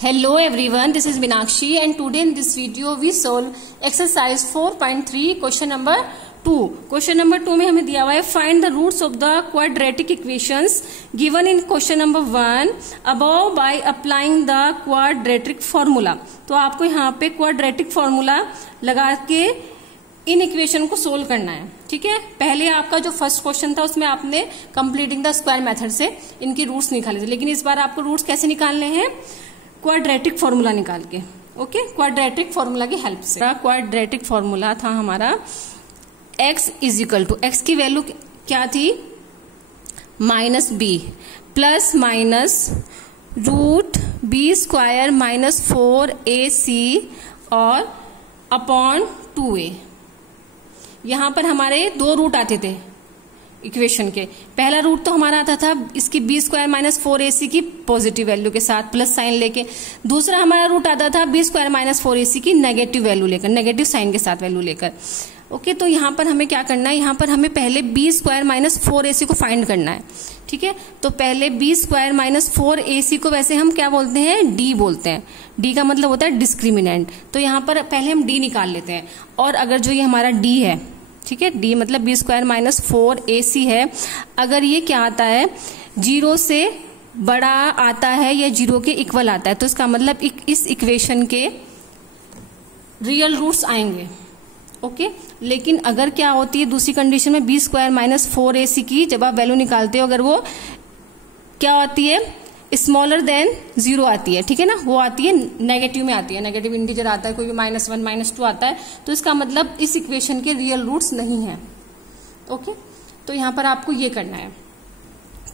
Hello everyone, this is Meenakshi and today in this video we solve exercise 4.3 question number 2. Question number 2 में हमें दिया हुआ है find the roots of the quadratic equations given in question number 1 above by applying the quadratic formula. तो आपको यहाँ पे quadratic formula लगा के इन इक्वेशन को सोल्व करना है. ठीक है, पहले आपका जो फर्स्ट क्वेश्चन था उसमें आपने कंप्लीटिंग द स्क्वायर मेथड से इनके रूट्स निकाले थे, लेकिन इस बार आपको रूट्स कैसे निकालने हैं? क्वाड्रेटिक फॉर्मूला निकाल के. ओके, क्वाड्रेटिक फॉर्मूला की हेल्प से. क्वाड्रेटिक फॉर्मूला था हमारा x is equal to, x की वैल्यू क्या थी? Minus b plus minus root b square minus 4ac और अपॉन 2a. यहां पर हमारे दो रूट आते थे इक्वेशन के. पहला रूट तो हमारा आता था इसकी बी स्क्वायर माइनस 4ac की पॉजिटिव वैल्यू के साथ प्लस साइन लेके. दूसरा हमारा रूट आता था बी स्क्वायर माइनस 4ac की नेगेटिव वैल्यू लेकर, नेगेटिव साइन के साथ वैल्यू लेकर. ओके, तो यहां पर हमें क्या करना है? यहां पर हमें पहले बी स्क्वायर माइनस 4ac को फाइंड करना है. ठीक है, तो पहले बी स्क्वायर माइनस 4ac को वैसे हम क्या बोलते हैं? डी बोलते हैं. डी का मतलब होता है डिस्क्रिमिनेंट. तो यहां पर पहले हम डी निकाल लेते हैं. और अगर जो ये हमारा डी है, ठीक है, डी मतलब बी स्क्वायर माइनस 4ac है, अगर ये क्या आता है? जीरो से बड़ा आता है या जीरो के इक्वल आता है, तो इसका मतलब इस इक्वेशन के रियल रूट्स आएंगे. ओके, लेकिन अगर क्या होती है दूसरी कंडीशन में, बी स्क्वायर माइनस 4ac की जब आप वैल्यू निकालते हो, अगर वो क्या आती है? स्मॉलर देन जीरो आती है. ठीक है ना, वो आती है नेगेटिव में आती है, नेगेटिव इंटीजर आता है, कोई भी -1 -2 आता है, तो इसका मतलब इस इक्वेशन के रियल रूट्स नहीं है. ओके, तो यहां पर आपको ये करना है.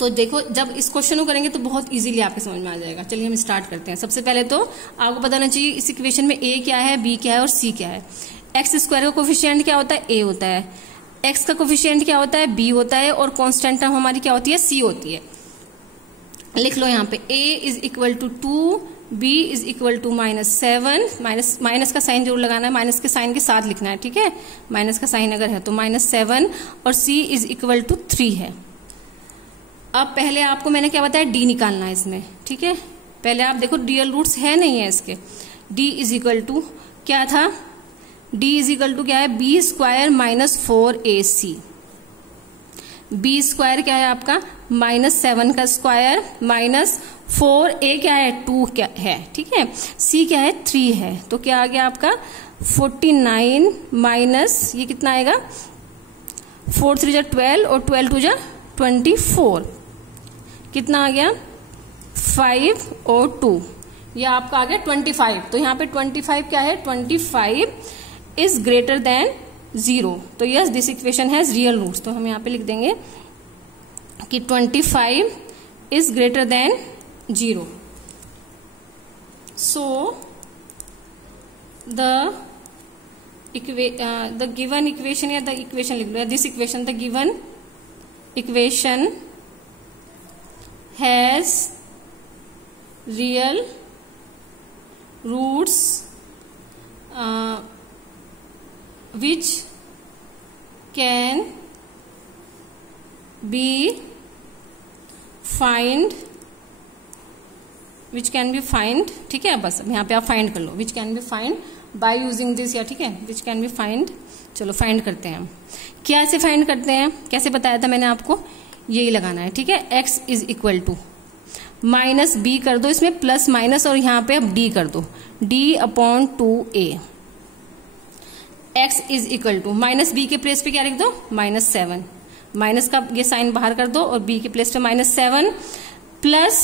तो देखो, जब इस क्वेश्चन को करेंगे तो बहुत इजीली आपके समझ में आ जाएगा. चलिए हम स्टार्ट करते हैं. सबसे पहले तो आपको पता होना चाहिए इस इक्वेशन में a क्या है, b क्या है और c क्या है. एक्स स्क्वायर का कोफिशिएंट क्या होता है? a होता है. एक्स का कोफिशिएंट क्या होता है? b होता है. और कांस्टेंट टर्म हमारी क्या होती है? c होती है. लिख लो यहाँ पे a is equal to 2, b is equal to -7. Minus का साइन जरूर लगाना है, माइनस के साइन के साथ लिखना है. ठीक है, माइनस का साइन अगर है तो -7 और c इज इक्वल टू 3 है. अब पहले आपको मैंने क्या बताया? d निकालना है इसमें. ठीक है, पहले आप देखो रियल रूट्स है नहीं है इसके. d इज इक्वल टू क्या था? d इज इक्वल टू क्या है? B square minus 4ac. B square क्या है आपका? -7 का स्क्वायर माइनस 4a क्या है? 2 क्या है. ठीक है, c क्या है? 3 है. तो क्या आ गया आपका? 49 माइनस ये कितना आएगा? 4 3 12 और 12 2 24. कितना आ गया? 5 और 2, ये आपका आ गया 25. तो यहाँ पे 25 क्या है? 25 इज ग्रेटर देन 0. तो yes, this equation has real roots. तो हम यहाँ पे लिख देंगे कि 25 is greater than 0. So the given equation या द इक्वेशन लिख लो, this equation, the given equation has real roots which can be find. ठीक है, बस यहाँ पे आप फाइंड कर लो. which can be find by using this, या ठीक है, which can be find. चलो फाइंड करते हैं हम. कैसे फाइंड करते हैं? कैसे बताया था मैंने आपको? यही लगाना है. ठीक है, x is equal to minus b कर दो, इसमें प्लस माइनस, और यहाँ पे अब d कर दो, d upon 2a. x is equal to minus b के प्लेस पे क्या लिख दो? -7. माइनस का ये साइन बाहर कर दो और b के प्लेस पे -7 प्लस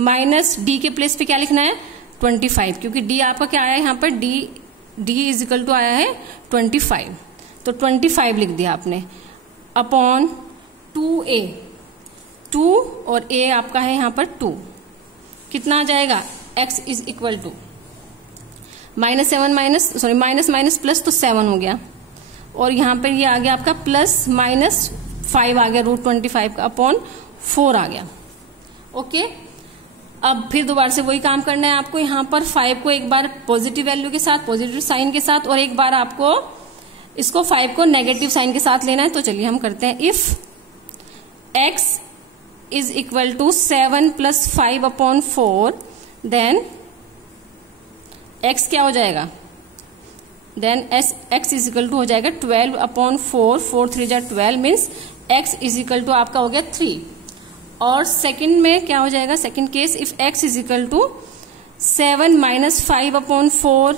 माइनस d के प्लेस पे क्या लिखना है? 25, क्योंकि d आपका क्या आया है यहाँ पर? d इज इक्वल टू आया है 25. तो 25 लिख दिया आपने अपॉन 2a. 2 और a आपका है यहाँ पर 2. कितना आ जाएगा? x is equal to minus minus plus, तो 7 हो गया. और यहाँ पर ये आ गया आपका प्लस -5 आ गया, √25 का अपॉन 4 आ गया. ओके, अब फिर दोबारा से वही काम करना है आपको. यहाँ पर 5 को एक बार पॉजिटिव वैल्यू के साथ, पॉजिटिव साइन के साथ, और एक बार आपको इसको 5 को नेगेटिव साइन के साथ लेना है. तो चलिए हम करते हैं. If x is equal to 7 plus 5 upon 4, then x क्या हो जाएगा, then x is equal to हो जाएगा 12/4, 4 3 जा 12 means x is equal to आपका हो गया 3। और सेकंड में क्या हो जाएगा, second case if x is equal to 7 - 5/4,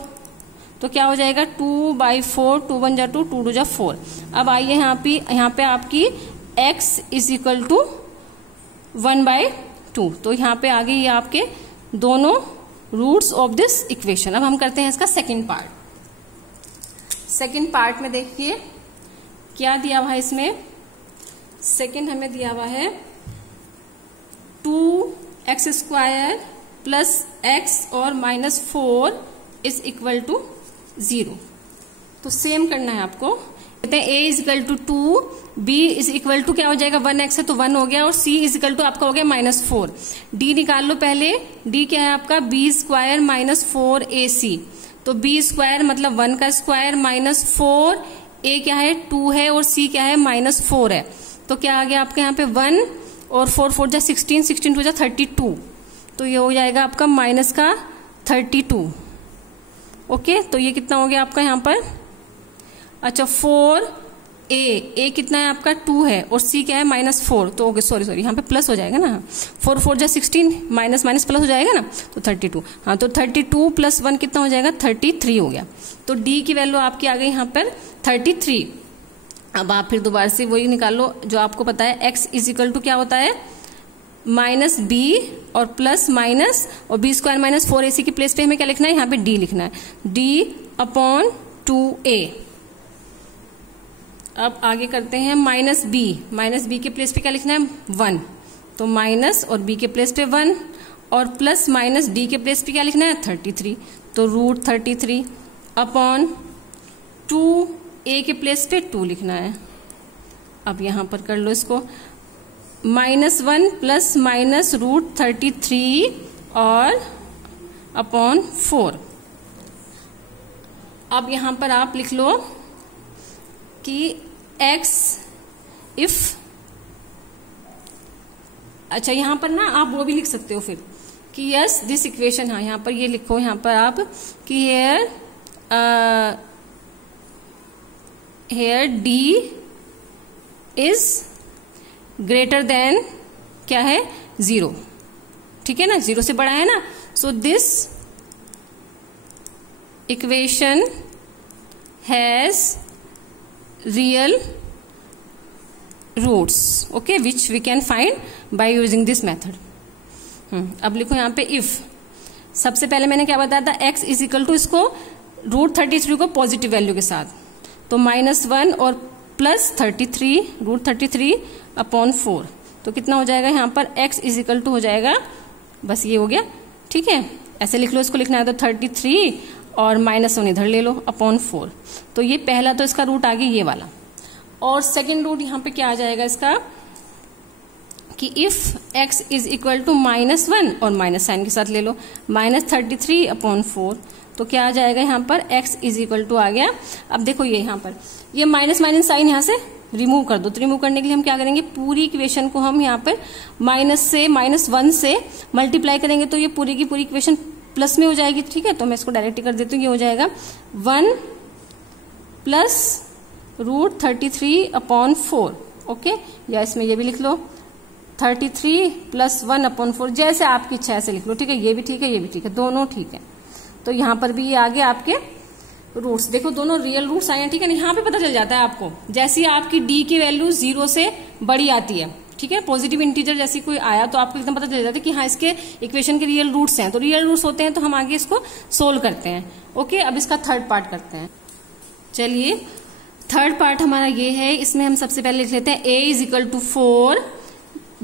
तो क्या हो जाएगा 2/4, 2 1 जा 2, 2 2 जा 4। अब आइए यहाँ पे आपकी x इज इक्वल टू 1/2, तो यहाँ पे आ गई ये आपके दोनों रूट्स ऑफ दिस इक्वेशन। अब हम करते हैं इसका सेकंड पार्ट। सेकंड पार्ट में देखिए क्या दिया हुआ है इसमें, सेकंड हमें दिया हुआ है 2x² प्लस x और -4 इज इक्वल टू 0। तो सेम करना है आपको, कहते हैं a is equal to 2, b is equal to क्या हो जाएगा 1x है तो 1 हो गया, और c इज इक्वल टू आपका हो गया -4। d निकाल लो पहले, d क्या है आपका b² -4ac, तो b² मतलब 1 का स्क्वायर -4, a क्या है 2 है और c क्या है -4 है, तो क्या आ गया आपके यहाँ पे 1 और 4 4 जा 16, 16 2 जा 32, तो ये हो जाएगा आपका -32। ओके, तो ये कितना हो गया आपका यहाँ पर, अच्छा 4a कितना है आपका 2 है और c क्या है -4, तो ओके सॉरी यहाँ पे प्लस हो जाएगा ना, 4 4 जा 16 माइनस माइनस प्लस हो जाएगा ना, तो 32। हाँ, तो 32 + 1 कितना हो जाएगा 33 हो गया। तो d की वैल्यू आपकी आ गई यहाँ पर 33। अब आप फिर दोबारा से वही निकालो जो आपको पता है, x इज इक्वल टू क्या होता है -b और प्लस माइनस और b² -4ac की प्लेस पे हमें क्या लिखना है, यहाँ पे d लिखना है, d/2a। अब आगे करते हैं -b के प्लेस पे क्या लिखना है 1, तो माइनस और b के प्लेस पे 1 और प्लस माइनस d के प्लेस पे क्या लिखना है 33, तो √33/2a के प्लेस पे 2 लिखना है। अब यहां पर कर लो इसको, -1 प्लस माइनस √33 और /4। अब यहां पर आप लिख लो कि x इफ, अच्छा यहां पर ना आप वो भी लिख सकते हो फिर कि यस दिस इक्वेशन, हाँ यहां पर ये लिखो यहां पर आप कि here d is greater than क्या है 0, ठीक है ना, 0 से बड़ा है ना, so this equation has real roots, okay, which we can find by using this method. अब लिखो यहाँ पे इफ, सबसे पहले मैंने क्या बताया था, x इज इक्वल टू इसको √33 को पॉजिटिव वैल्यू के साथ, तो -1 और प्लस 33 √33/4, तो कितना हो जाएगा यहाँ पर x इज इक्वल टू हो जाएगा, बस ये हो गया, ठीक है, ऐसे लिख लो, इसको लिखना है तो 33 और -1 इधर ले लो /4, तो ये पहला तो इसका रूट आ गया ये वाला। और सेकेंड रूट यहाँ पे क्या आ जाएगा इसका कि if x is equal to -1 और माइनस साइन के साथ ले लो, -33/4, तो क्या आ जाएगा यहाँ पर x इज इक्वल टू आ गया। अब देखो ये यहाँ पर ये माइनस साइन यहाँ से रिमूव कर दो, तो रिमूव करने के लिए हम क्या करेंगे, पूरी इक्वेशन को हम यहाँ पर -1 से मल्टीप्लाई करेंगे, तो ये पूरी की पूरी इक्वेशन प्लस में हो जाएगी, ठीक है, तो मैं इसको डायरेक्ट कर देती हूँ, ये हो जाएगा 1 प्लस √33/4, ओके, या इसमें ये भी लिख लो 33 + 1/4, जैसे आपकी इच्छा ऐसे लिख लो, ठीक है, ये भी ठीक है, ये भी ठीक है, दोनों ठीक है। तो यहाँ पर भी ये आगे आपके रूट्स, देखो दोनों रियल रूट्स आए हैं, ठीक है ना, यहाँ पे पता चल जाता है आपको, जैसी आपकी d की वैल्यू 0 से बड़ी आती है, ठीक है, पॉजिटिव इंटीजर जैसी कोई आया तो आपको एकदम पता चल जाता है कि हाँ इसके इक्वेशन के रियल रूट्स हैं, तो रियल रूट्स होते हैं तो हम आगे इसको सोल्व करते हैं। ओके, अब इसका थर्ड पार्ट करते हैं। चलिए थर्ड पार्ट हमारा ये है, इसमें हम सबसे पहले लिख लेते हैं a is equal to 4,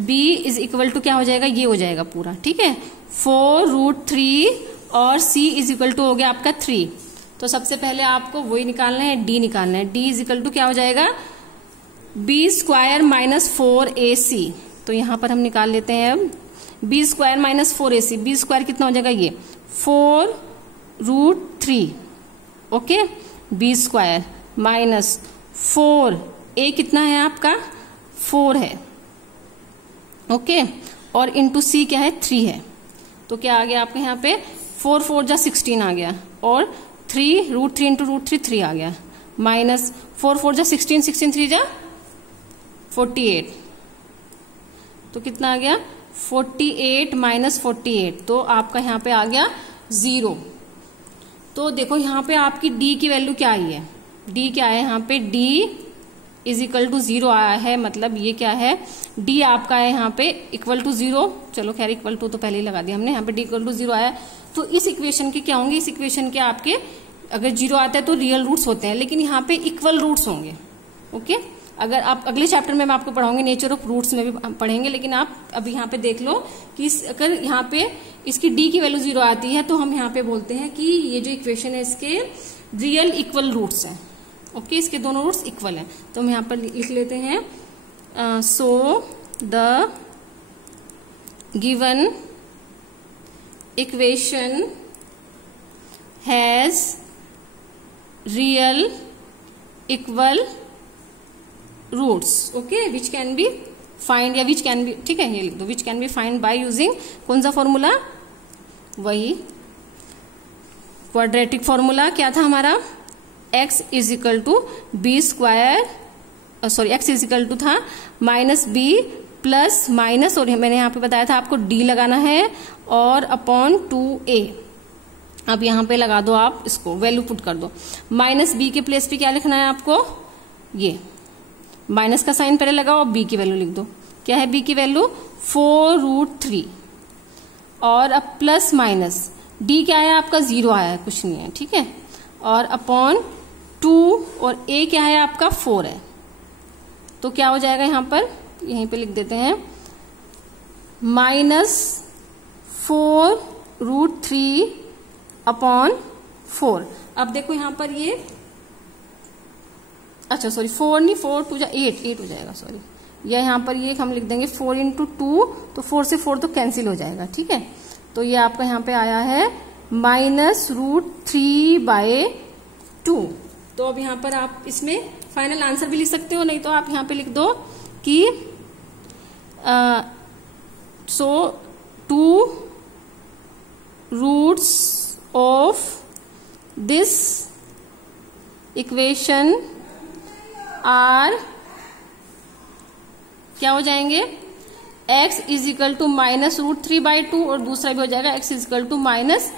b is equal to क्या हो जाएगा, ये हो जाएगा पूरा, ठीक है, 4√3 और c इज इक्वल टू हो गया आपका 3। तो सबसे पहले आपको वही निकालना है, d निकालना है, d इज इक्वल टू क्या हो जाएगा b² -4ac, तो यहां पर हम निकाल लेते हैं अब b² -4ac, b² कितना हो जाएगा ये 4√3, ओके, b² -4, a कितना है आपका 4 है, ओके, और इंटू c क्या है 3 है, तो क्या आ गया आपके यहाँ पे 4 4 जा 16 आ गया, और 3 √3 इंटू √3 3 आ गया, माइनस 4 4 जा 16, 16 3 जा 48, तो कितना आ गया 48 माइनस 48, तो आपका यहाँ पे आ गया 0। तो देखो यहाँ पे आपकी d की वैल्यू क्या आई है, d क्या है यहाँ पे, d इज इक्वल टू 0 आया है, मतलब ये क्या है, d आपका है यहाँ पे इक्वल टू 0, चलो खैर इक्वल टू तो पहले ही लगा दिया हमने, यहाँ पे d इक्वल टू 0 आया। तो इस इक्वेशन के क्या होंगे, इस इक्वेशन के आपके अगर 0 आता है तो रियल रूट्स होते हैं, लेकिन यहाँ पे इक्वल रूट्स होंगे। ओके, अगर आप अगले चैप्टर में मैं आपको पढ़ाऊंगी, नेचर ऑफ रूट्स में भी पढ़ेंगे, लेकिन आप अभी यहाँ पे देख लो कि अगर यहाँ पे इसकी d की वैल्यू 0 आती है तो हम यहाँ पे बोलते हैं कि ये जो इक्वेशन है इसके रियल इक्वल रूट्स हैं। ओके, इसके दोनों रूट्स इक्वल हैं, तो हम यहाँ पर लिख लेते हैं so the given equation has real equal roots. Okay, which can be find, या विच कैन बी, ठीक है ये लिख दो, which can be find by using कौन सा फॉर्मूला, वही क्वाड्रेटिक फॉर्मूला क्या था हमारा, x is equal to b square, sorry x is equal to था माइनस बी प्लस माइनस, और मैंने यहाँ पे बताया था आपको d लगाना है, और अपॉन 2a। अब यहाँ पे लगा दो, आप इसको वैल्यू पुट कर दो, माइनस बी के प्लेस पे क्या लिखना है आपको, ये माइनस का साइन पहले लगाओ और b की वैल्यू लिख दो, क्या है b की वैल्यू 4√3, और अब प्लस माइनस d क्या है आपका 0 आया है, कुछ नहीं है, ठीक है, और अपॉन 2, और a क्या है आपका 4 है, तो क्या हो जाएगा यहाँ पर, यहीं पे लिख देते हैं माइनस 4√3 अपॉन 4। अब देखो यहाँ पर ये, अच्छा सॉरी 4 नहीं, 4 2 जा 8 हो जाएगा, सॉरी, या यहाँ पर ये हम लिख देंगे 4 इंटू 2, तो 4 से 4 तो कैंसिल हो जाएगा, ठीक है, तो ये आपका यहाँ पे आया है माइनस √3/2। तो अब यहाँ पर आप इसमें फाइनल आंसर भी लिख सकते हो, नहीं तो आप यहाँ पे लिख दो कि so 2 roots of this equation are क्या हो जाएंगे, x is equal to minus √3/2, और दूसरा भी हो जाएगा x is equal to minus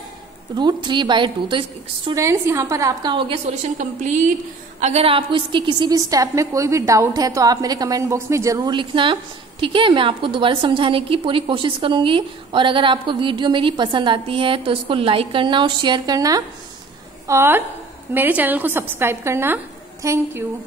√3/2। तो स्टूडेंट्स यहाँ पर आपका हो गया सॉल्यूशन कंप्लीट। अगर आपको इसके किसी भी स्टेप में कोई भी डाउट है तो आप मेरे कमेंट बॉक्स में जरूर लिखना, ठीक है, मैं आपको दोबारा समझाने की पूरी कोशिश करूंगी। और अगर आपको वीडियो मेरी पसंद आती है तो इसको लाइक करना और शेयर करना, और मेरे चैनल को सब्सक्राइब करना। Thank you.